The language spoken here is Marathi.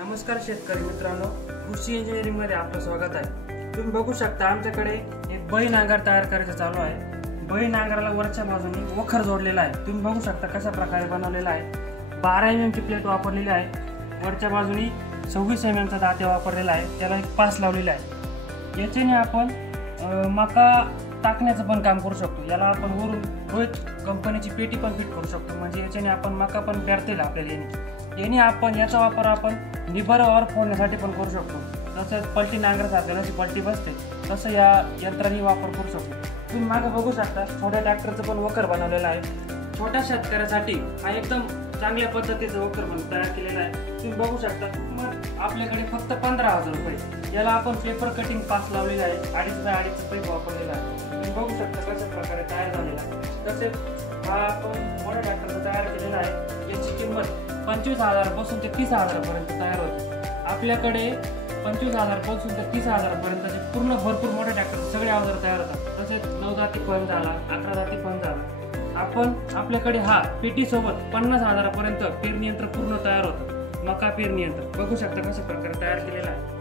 नमस्कार शेतकरी मित्रांनो, कृषी इंजिनिअरिंग मध्ये आपलं स्वागत आहे। तुम्ही बघू शकता आमच्याकडे एक बैल नांगर तयार करायचं चालू आहे। बैल नांगराला वरच्या बाजूने वखर जोडलेला आहे। तुम्ही बघू शकता कशा प्रकारे बनवलेला आहे। 12 mm ची प्लेट वापरलेली आहे। वरच्या बाजूने 26 mm चा दाते वापरलेला आहे। त्याला एक पास लावलेला आहे। याच्याने आपण मका टाकण्याचं पण काम करू शकतो। याला आपण वरून रोहित कंपनीची पेटी पण फिट करू शकतो, म्हणजे याच्याने आपण मका पण पेरता येईल आपल्याला। याने आपण याचा वापर आपण निबरावर फोडण्यासाठी पण करू शकतो। जसं पलटी नांगरासारखं जशी पलटी बसते तसं या यंत्राने वापर करू शकतो। तुम्ही मागे बघू शकता छोट्या ट्रॅक्टरचं पण वखर बनवलेलं आहे। छोट्या शेतकऱ्यासाठी हा एकदम चांगल्या पद्धतीचं वखर पण तयार केलेला आहे। तुम्ही बघू शकता आपल्याकडे फक्त 15,000 रुपये। याला आपण पेपर कटिंग पास लावलेला आहे। 2.5 पाईप वापरलेला आहे। तुम्ही बघू शकता कशा प्रकारे तयार झालेला आहे। तसेच हा आपण मोठ्या ट्रॅक्टरचा तयार केलेला आहे। याची किंमत 25,000 पासून ते 30,000 पर्यंत तयार होते। आपल्याकडे 25,000 पासून ते 30,000 पर्यंतचे पूर्ण भरपूर मोठे ट्रॅक्टर सगळे अवजार तयार होतात। तसेच 9 जाती फन झाला, 11 जाती फन झाला। आपण आपल्याकडे हा पेटी सोबत 50,000 पर्यंत पेरणी यंत्र पूर्ण तयार होतं। मका पेरणी यंत्र बघू शकता कशा प्रकारे तयार केलेला आहे।